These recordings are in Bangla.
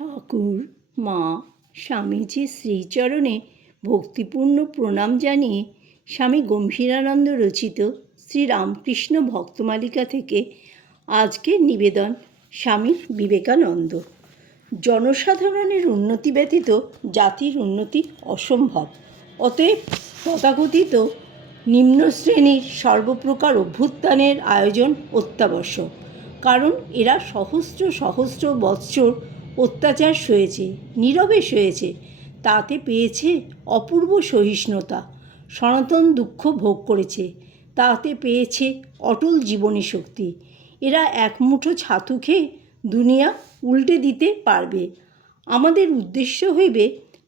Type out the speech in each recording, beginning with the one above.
ঠাকুর, মা, স্বামীজি শ্রীচরণে ভক্তিপূর্ণ প্রণাম জানিয়ে স্বামী গম্ভীরানন্দ রচিত শ্রীরামকৃষ্ণ ভক্তমালিকা থেকে আজকের নিবেদন স্বামী বিবেকানন্দ। জনসাধারণের উন্নতি ব্যতীত জাতির উন্নতি অসম্ভব। অতএব তথাকথিত নিম্ন শ্রেণির সর্বপ্রকার অভ্যুত্থানের আয়োজন অত্যাবশ্যক। কারণ এরা সহস্র সহস্র বৎসর অত্যাচার সয়েছে, নীরবে সয়েছে, তাতে পেয়েছে অপূর্ব সহিষ্ণুতা, সনাতন দুঃখ ভোগ করেছে, তাতে পেয়েছে অটল জীবনী শক্তি। এরা এক মুঠো ছাতু খেয়ে দুনিয়া উল্টে দিতে পারবে। আমাদের উদ্দেশ্য হইবে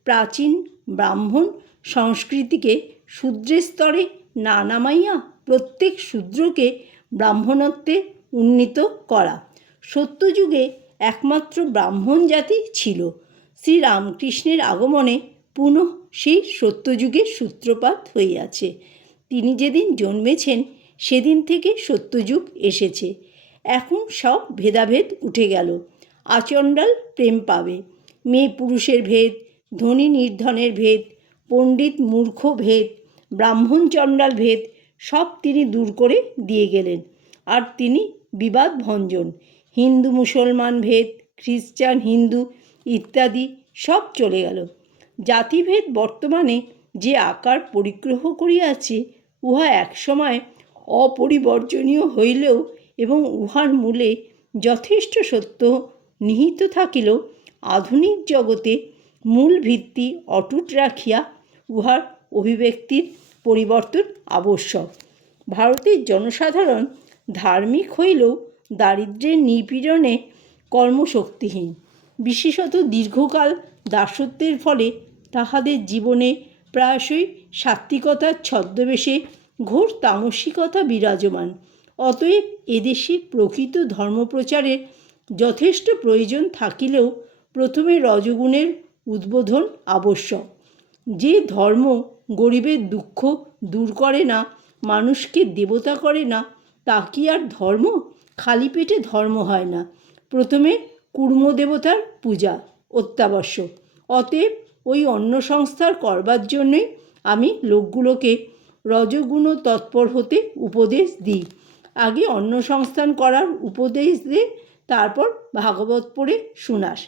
প্রাচীন ব্রাহ্মণ সংস্কৃতিকে শূদ্রের স্তরে না নামাইয়া প্রত্যেক শূদ্রকে ব্রাহ্মণত্বে উন্নীত করা। সত্যযুগে একমাত্র ব্রাহ্মণ জাতি ছিল। শ্রীরামকৃষ্ণের আগমনে পুনঃ সেই সত্যযুগের সূত্রপাত হইয়াছে। তিনি যেদিন জন্মেছেন, সেদিন থেকে সত্যযুগ এসেছে। এখন সব ভেদাভেদ উঠে গেল। আচণ্ডাল প্রেম পাবে। মেয়ে পুরুষের ভেদ, ধনী নির্ধনের ভেদ, পণ্ডিত মূর্খ ভেদ, ব্রাহ্মণ চণ্ডাল ভেদ, সব তিনি দূর করে দিয়ে গেলেন। আর তিনি বিবাদ ভঞ্জন। হিন্দু, মুসলমান, ভেদ, খ্রিস্টান, হিন্দু ইত্যাদি সব চলে গেল। জাতিভেদ বর্তমানে যে আকার পরিগ্রহ করিয়াছে, উহা একসময় অপরিবর্জনীয় হইলেও এবং উহার মূলে যথেষ্ট সত্য নিহিত থাকিল, আধুনিক জগতে মূল ভিত্তি অটুট রাখিয়া উহার অভিব্যক্তির পরিবর্তন আবশ্যক। ভারতের জনসাধারণ ধার্মিক হইলেও দারিদ্র্যের নিপীড়নে কর্মশক্তিহীন। বিশেষত দীর্ঘকাল দাসত্বের ফলে তাহাদের জীবনে প্রায়শই সাত্ত্বিকতার ছদ্মবেশে ঘোর তামসিকতা বিরাজমান। অতএব এদেশে প্রকৃত ধর্মপ্রচারের যথেষ্ট প্রয়োজন থাকিলেও প্রথমে রজগুণের উদ্বোধন আবশ্যক। যে ধর্ম গরিবের দুঃখ দূর করে না, মানুষকে দেবতা করে না, তা কি আর ধর্ম? খালি পেটে ধর্ম হয় না। প্রথমে কুর্ম দেবতার পূজা অত্যাবশ্যক অতএব ওই অন্ন সংস্থার করবার জন্যই আমি লোকগুলোকে রজগুণ তৎপর হতে উপদেশ দিই। আগে অন্ন সংস্থান করার উপদেশ দে, তারপর ভাগবত পড়ে শোনাস।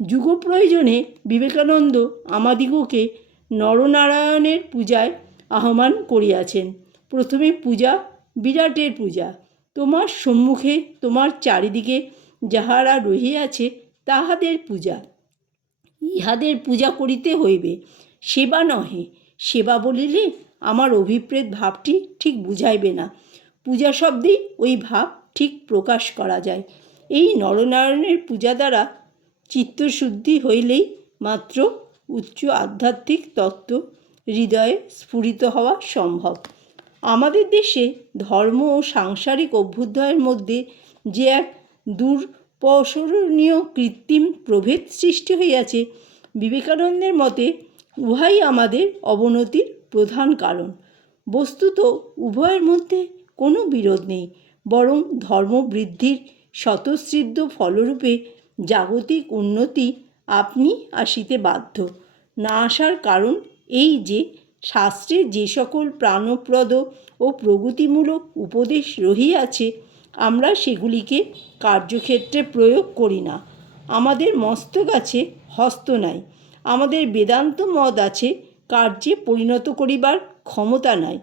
যুগ প্রয়োজনে বিবেকানন্দ আমাদিগকে নরনারায়ণের পূজায় আহ্বান করিয়াছেন। প্রথমে পূজা, বিরাটের পূজা। তোমার সম্মুখে, তোমার চারিদিকে যাহারা রহিয়াছে, তাহাদের পূজা। ইহাদের পূজা করিতে হইবে। সেবা নহে। সেবা বলিলে আমার অভিপ্রেত ভাবটি ঠিক বুঝাইবে না। পূজা শব্দেই ওই ভাব ঠিক প্রকাশ করা যায়। এই নরনারায়ণের পূজা দ্বারা চিত্তশুদ্ধি হইলেই মাত্র উচ্চ আধ্যাত্মিক তত্ত্ব হৃদয়ে স্ফুরিত হওয়া সম্ভব। আমাদের দেশে ধর্ম ও সাংসারিক অভ্যুদয়ের মধ্যে যে এক দুর্পসরণীয় কৃত্রিম প্রভেদ সৃষ্টি হইয়াছে, বিবেকানন্দের মতে উহাই আমাদের অবনতির প্রধান কারণ। বস্তুত উভয়ের মধ্যে কোনো বিরোধ নেই, বরং ধর্মবৃদ্ধির স্বতঃসিদ্ধ ফলরূপে জাগতিক উন্নতি আপনি আসিতে বাধ্য। না আসার কারণ এই যে শাস্ত্রে যে সকল প্রাণপ্রদ ও প্রগতিমূলক উপদেশ রহিয়াছে, আমরা সেগুলিকে কার্যক্ষেত্রে প্রয়োগ করি না। আমাদের মস্তক আছে, হস্ত নাই। আমাদের বেদান্ত মত আছে, কার্যে পরিণত করিবার ক্ষমতা নাই।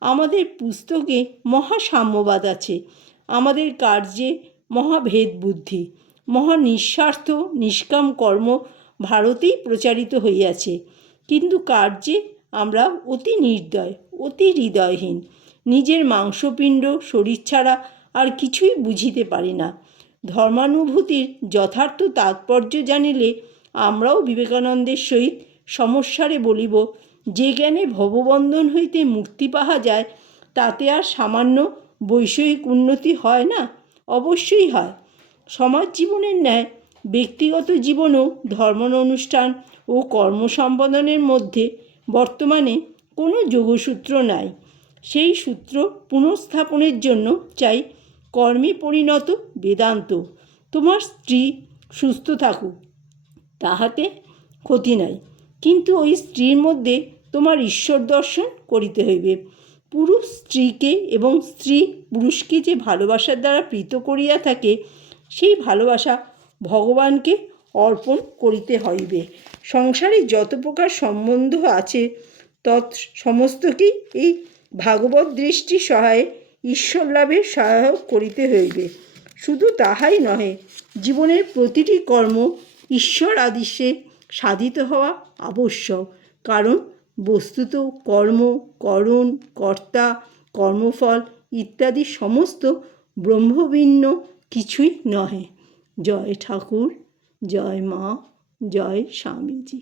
আমাদের পুস্তকে মহাসাম্যবাদ আছে। আমাদের কার্যে মহাভেদ বুদ্ধি মহা নিঃস্বার্থ নিষ্কাম কর্ম ভারতেই প্রচারিত হইয়াছে। কিন্তু কার্যে আমরা অতি নির্দয়, অতি হৃদয়হীন। নিজের মাংসপিণ্ড, শরীর ছাড়া আর কিছুই বুঝিতে পারি না। ধর্মানুভূতির যথার্থ তাৎপর্য জানিলে আমরাও বিবেকানন্দের সহিত সমস্যারে বলিব, যে জ্ঞানে ভববন্ধন হইতে মুক্তি পাওয়া যায়, তাতে আর সামান্য বৈষয়িক উন্নতি হয় না? অবশ্যই হয়। সমাজ জীবনের ন্যায় ব্যক্তিগত জীবনেও ধর্ম অনুষ্ঠান ও কর্ম সম্পাদনের মধ্যে বর্তমানে কোনো যোগসূত্র নাই। সেই সূত্র পুনঃস্থাপনের জন্য চাই কর্মে পরিণত বেদান্ত। তোমার স্ত্রী সুস্থ থাকুক, তাহাতে ক্ষতি নাই। কিন্তু ওই স্ত্রীর মধ্যে তোমার ঈশ্বর দর্শন করিতে হইবে। পুরুষ স্ত্রীকে এবং স্ত্রী পুরুষকে যে ভালোবাসার দ্বারা প্রীত করিয়া থাকে, সেই ভালোবাসা ভগবানকে অর্পণ করিতে হইবে। সংসারে যত প্রকার সম্বন্ধ আছে, তৎ সমস্তকেই এই ভাগবত দৃষ্টি সহায়ে ঈশ্বর লাভে সহায়ক করিতে হইবে। শুধু তাহাই নহে, জীবনের প্রতিটি কর্ম ঈশ্বর আদিশে সাধিত হওয়া আবশ্যক। কারণ বস্তুত কর্ম, করণ, কর্তা, কর্মফল ইত্যাদি সমস্ত ব্রহ্মভিন্ন কিছুই নহে। জয় ঠাকুর। জয় মা জয় স্বামীজি।